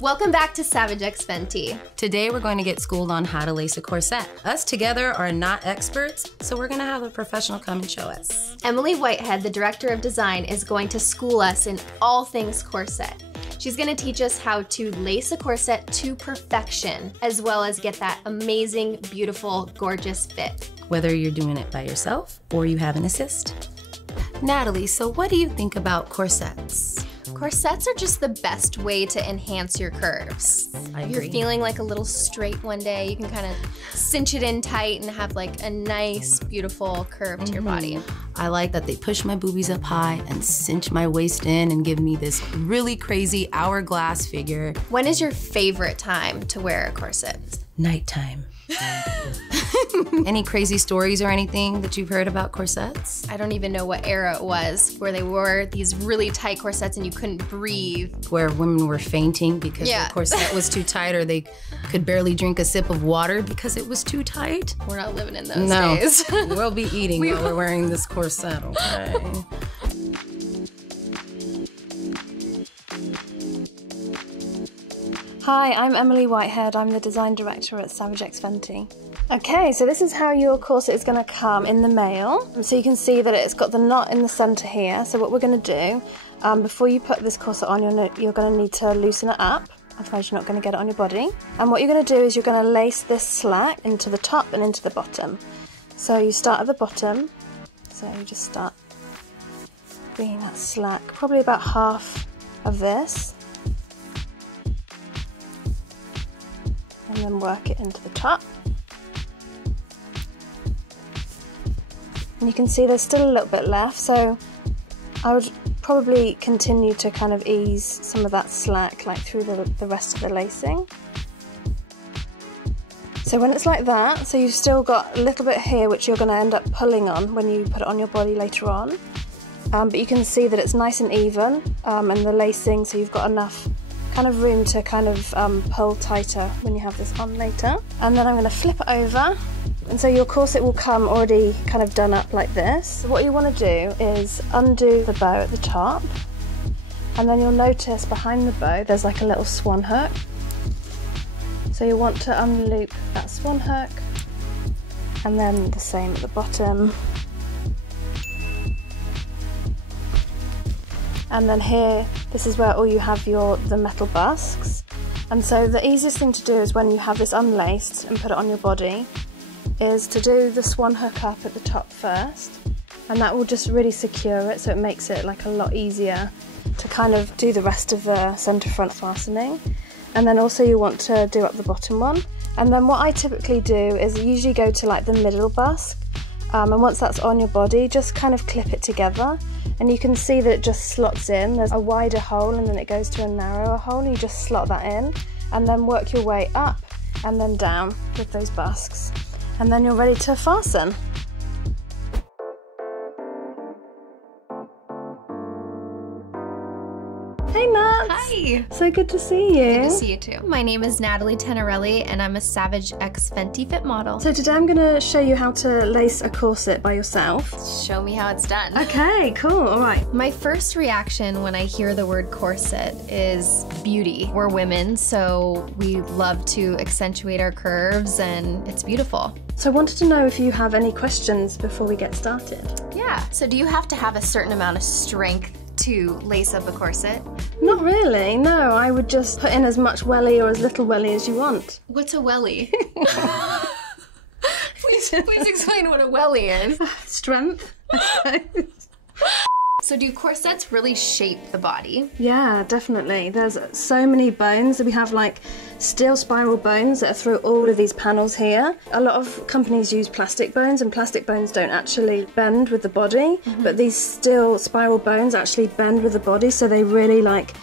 Welcome back to Savage X Fenty. Today we're going to get schooled on how to lace a corset. Us together are not experts, so we're going to have a professional come and show us. Emily Whitehead, the director of design, is going to school us in all things corset. She's going to teach us how to lace a corset to perfection, as well as get that amazing, beautiful, gorgeous fit. Whether you're doing it by yourself or you have an assist. Natalie, so what do you think about corsets? Corsets are just the best way to enhance your curves. I agree. If you're feeling like a little straight one day, you can kind of cinch it in tight and have like a nice, beautiful curve to your body. I like that they push my boobies up high and cinch my waist in and give me this really crazy hourglass figure. When is your favorite time to wear a corset? Nighttime. Any crazy stories or anything that you've heard about corsets? I don't even know what era it was where they wore these really tight corsets and you couldn't breathe. Where women were fainting because the corset was too tight, or they could barely drink a sip of water because it was too tight. We're not living in those days. We'll be eating while we're wearing this corset, okay? Hi, I'm Emily Whitehead. I'm the design director at Savage X Fenty. Okay, so this is how your corset is going to come in the mail. So you can see that it's got the knot in the center here. So what we're going to do, before you put this corset on, you're going to need to loosen it up. Otherwise you're not going to get it on your body. And what you're going to do is you're going to lace this slack into the top and into the bottom. So you start at the bottom. So you just start bringing that slack, probably about half of this. And then work it into the top. And you can see there's still a little bit left, so I would probably continue to kind of ease some of that slack like through the rest of the lacing. So when it's like that, so you've still got a little bit here which you're going to end up pulling on when you put it on your body later on. But you can see that it's nice and even, and the lacing, so you've got enough kind of room to kind of pull tighter when you have this on later. And then I'm going to flip it over, and so your corset will come already kind of done up like this. So what you want to do is undo the bow at the top, and then you'll notice behind the bow there's like a little swan hook. So you want to unloop that swan hook, and then the same at the bottom. And then here, this is where all you have the metal busks. And so the easiest thing to do is when you have this unlaced and put it on your body, is to do the swan hook up at the top first. And that will just really secure it, so it makes it like a lot easier to kind of do the rest of the centre front fastening. And then also you want to do up the bottom one. And then what I typically do is usually go to like the middle busk. And once that's on your body, just kind of clip it together. And you can see that it just slots in. There's a wider hole and then it goes to a narrower hole, and you just slot that in. And then work your way up and then down with those busks. And then you're ready to fasten. Hey Nat! Hi! So good to see you. Good to see you too. My name is Natalie Tenorelli and I'm a Savage X Fenty fit model. So today I'm going to show you how to lace a corset by yourself. Show me how it's done. Okay, cool, alright. My first reaction when I hear the word corset is beauty. We're women, so we love to accentuate our curves and it's beautiful. So I wanted to know if you have any questions before we get started. Yeah, so do you have to have a certain amount of strength to lace up a corset? Not really, no. I would just put in as much welly or as little welly as you want. What's a welly? Please explain what a welly is. Strength, I suppose. So do corsets really shape the body? Yeah, definitely. There's so many bones. We have like steel spiral bones that are through all of these panels here. A lot of companies use plastic bones, and plastic bones don't actually bend with the body, but these steel spiral bones actually bend with the body, so they really like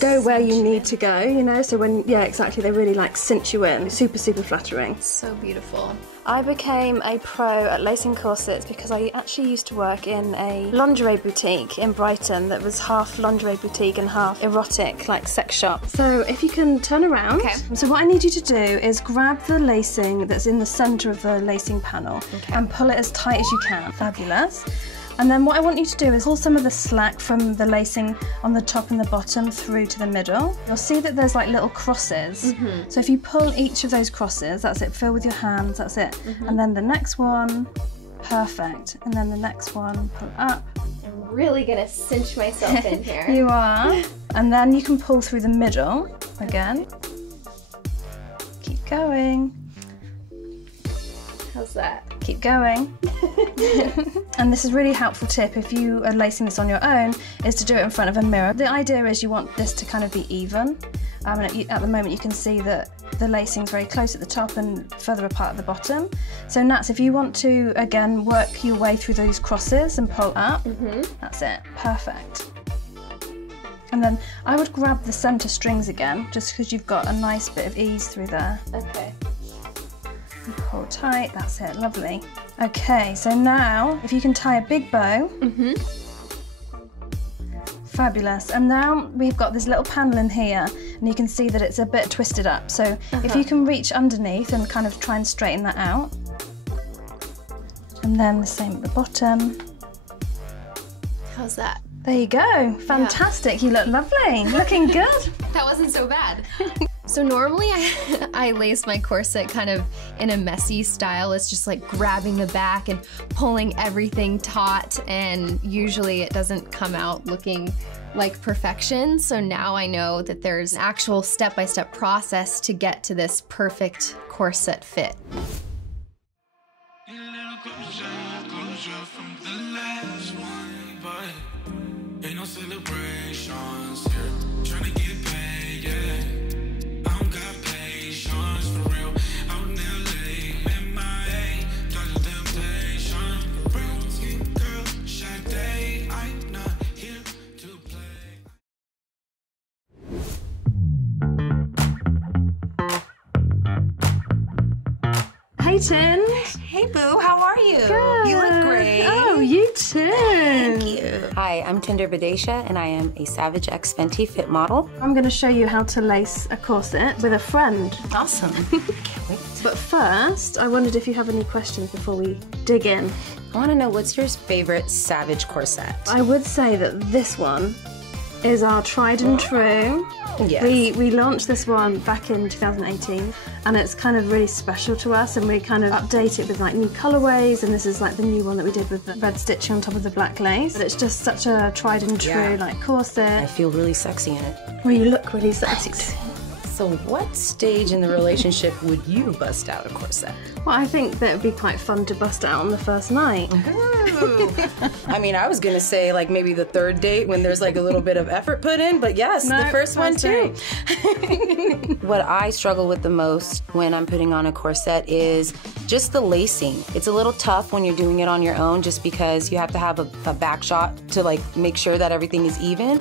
go where you need to go, you know, so when, yeah, exactly, they really like cinch you in. Super, super flattering. So beautiful. I became a pro at lacing corsets because I actually used to work in a lingerie boutique in Brighton that was half lingerie boutique and half erotic, like sex shop. So if you can turn around. Okay. So what I need you to do is grab the lacing that's in the centre of the lacing panel and pull it as tight as you can. Fabulous. And then what I want you to do is pull some of the slack from the lacing on the top and the bottom through to the middle. You'll see that there's like little crosses. So if you pull each of those crosses, that's it, fill with your hands, that's it. And then the next one, perfect. And then the next one, pull up. I'm really gonna cinch myself in here. You are. And then you can pull through the middle again. Keep going. How's that? Keep going. And this is a really helpful tip if you are lacing this on your own, is to do it in front of a mirror. The idea is you want this to kind of be even. And at the moment you can see that the lacing's very close at the top and further apart at the bottom. So Nats, if you want to, again, work your way through those crosses and pull up, that's it, perfect. And then I would grab the centre strings again, just because you've got a nice bit of ease through there. Okay. Pull tight, that's it, lovely. Okay, so now if you can tie a big bow. Fabulous. And now we've got this little panel in here and you can see that it's a bit twisted up. So if you can reach underneath and kind of try and straighten that out. And then the same at the bottom. How's that? There you go, fantastic. You look lovely, looking good. That wasn't so bad. So normally I lace my corset kind of in a messy style. It's just like grabbing the back and pulling everything taut, and usually it doesn't come out looking like perfection. So now I know that there's an actual step-by-step process to get to this perfect corset fit. Ain't no celebrations here. Tryna get paid, yeah. I don't got patience for real. Out in LA, MIA, dodging temptation. Real skin girl, Sade, I'm not here to play. Hey Tin. Hey Boo, how are you? Good. You look great. Oh, you too. Thank you. Hi, I'm Tinder and I am a Savage X Fenty fit model. I'm going to show you how to lace a corset with a friend. Awesome. Can't wait. But first, I wondered if you have any questions before we dig in. I want to know, what's your favorite Savage corset? I would say that this one is our tried and true. Yes. We launched this one back in 2018 and it's kind of really special to us, and we kind of update it with like new colorways, and this is like the new one that we did with the red stitching on top of the black lace. But it's just such a tried and true like corset. I feel really sexy in it. Well, you look really sexy. So what stage in the relationship would you bust out a corset? Well, I think that would be quite fun to bust out on the first night. I mean, I was gonna say like maybe the third date when there's like a little bit of effort put in, but yes, no, the first one too. What I struggle with the most when I'm putting on a corset is just the lacing. It's a little tough when you're doing it on your own, just because you have to have a back shot to like make sure that everything is even.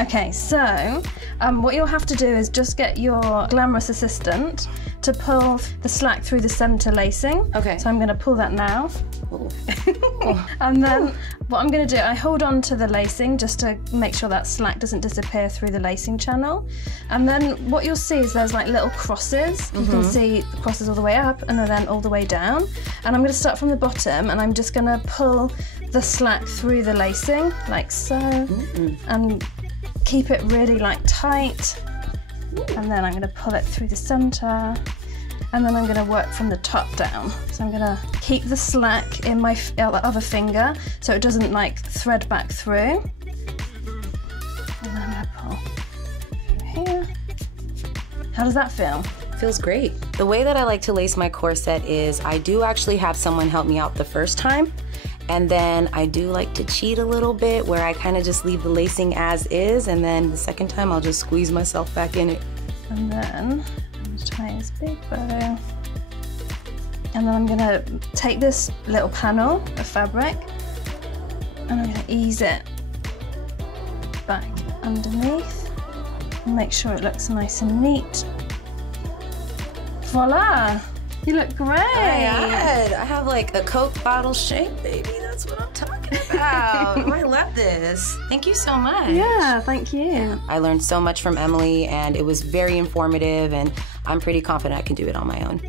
Okay, so what you'll have to do is just get your glamorous assistant to pull the slack through the center lacing. Okay. So I'm going to pull that now. And then what I'm going to do, I hold on to the lacing just to make sure that slack doesn't disappear through the lacing channel. And then what you'll see is there's like little crosses. You can see the crosses all the way up and then all the way down. And I'm going to start from the bottom and I'm just going to pull the slack through the lacing like so. And keep it really like tight, and then I'm going to pull it through the center, and then I'm going to work from the top down. So I'm going to keep the slack in my other finger so it doesn't like thread back through, and then I'm going to pull through here. How does that feel? Feels great. The way that I like to lace my corset is I do actually have someone help me out the first time. And then I do like to cheat a little bit where I kind of just leave the lacing as is, and then the second time I'll just squeeze myself back in it. And then I'm going to tie this big bow. And then I'm going to take this little panel of fabric and I'm going to ease it back underneath. Make sure it looks nice and neat. Voila! You look great! I have like a Coke bottle shape, baby. That's what I'm talking about. I love this. Thank you so much. Yeah, thank you. I learned so much from Emily, and it was very informative, and I'm pretty confident I can do it on my own.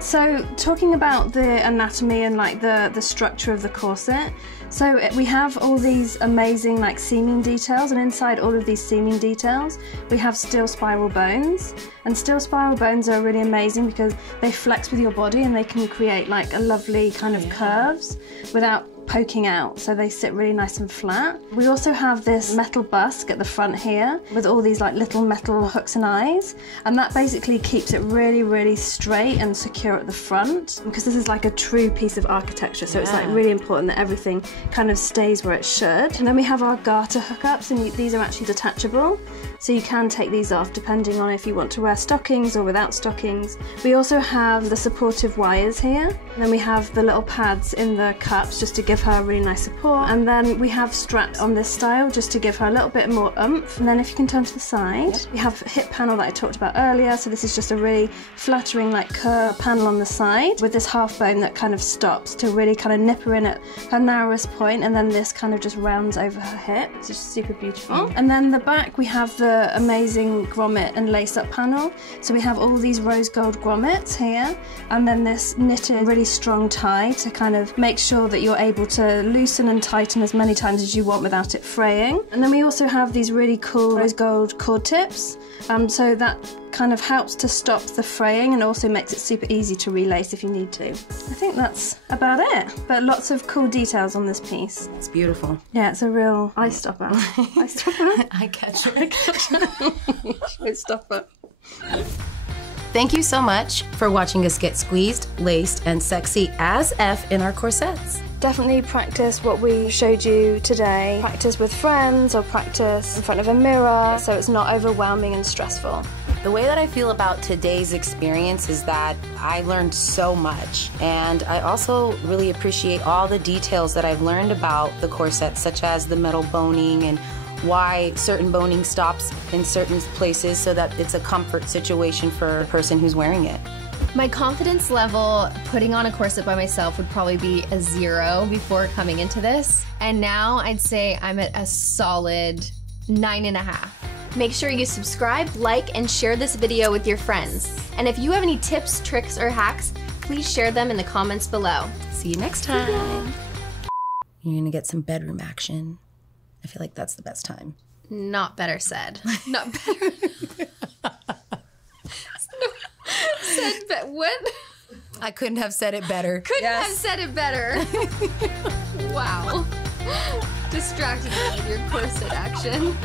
So talking about the anatomy and like the structure of the corset, so we have all these amazing like seaming details, and inside all of these seaming details we have steel spiral bones, and steel spiral bones are really amazing because they flex with your body and they can create like a lovely kind of curves without poking out, so they sit really nice and flat. We also have this metal busk at the front here with all these like little metal hooks and eyes, and that basically keeps it really straight and secure at the front, because this is like a true piece of architecture, so it's like really important that everything kind of stays where it should. And then we have our garter hookups, and these are actually detachable, so you can take these off depending on if you want to wear stockings or without stockings. We also have the supportive wires here, and then we have the little pads in the cups just to give her really nice support, and then we have straps on this style just to give her a little bit more oomph. And then if you can turn to the side, we have a hip panel that I talked about earlier, so this is just a really flattering like curved panel on the side with this half bone that kind of stops to really kind of nip her in at her narrowest point, and then this kind of just rounds over her hip. It's just super beautiful. And then the back we have the amazing grommet and lace up panel, so we have all these rose gold grommets here, and then this knitted really strong tie to kind of make sure that you're able to loosen and tighten as many times as you want without it fraying. And then we also have these really cool rose gold cord tips, so that kind of helps to stop the fraying and also makes it super easy to relace if you need to. I think that's about it, but lots of cool details on this piece. It's beautiful. Yeah, it's a real eye stopper. Eye stopper? I catch it. Eye catcher. Eye stopper. Thank you so much for watching us get squeezed, laced, and sexy as F in our corsets. Definitely practice what we showed you today. Practice with friends or practice in front of a mirror so it's not overwhelming and stressful. The way that I feel about today's experience is that I learned so much, and I also really appreciate all the details that I've learned about the corset, such as the metal boning and why certain boning stops in certain places so that it's a comfort situation for a person who's wearing it. My confidence level putting on a corset by myself would probably be a 0 before coming into this, and now I'd say I'm at a solid 9.5. Make sure you subscribe, like, and share this video with your friends. And if you have any tips, tricks, or hacks, please share them in the comments below. See you next time. You're gonna get some bedroom action. I feel like that's the best time. Not better said. Not better. Said but what? I couldn't have said it better. Couldn't have said it better. Wow. Distracted me with your corset action.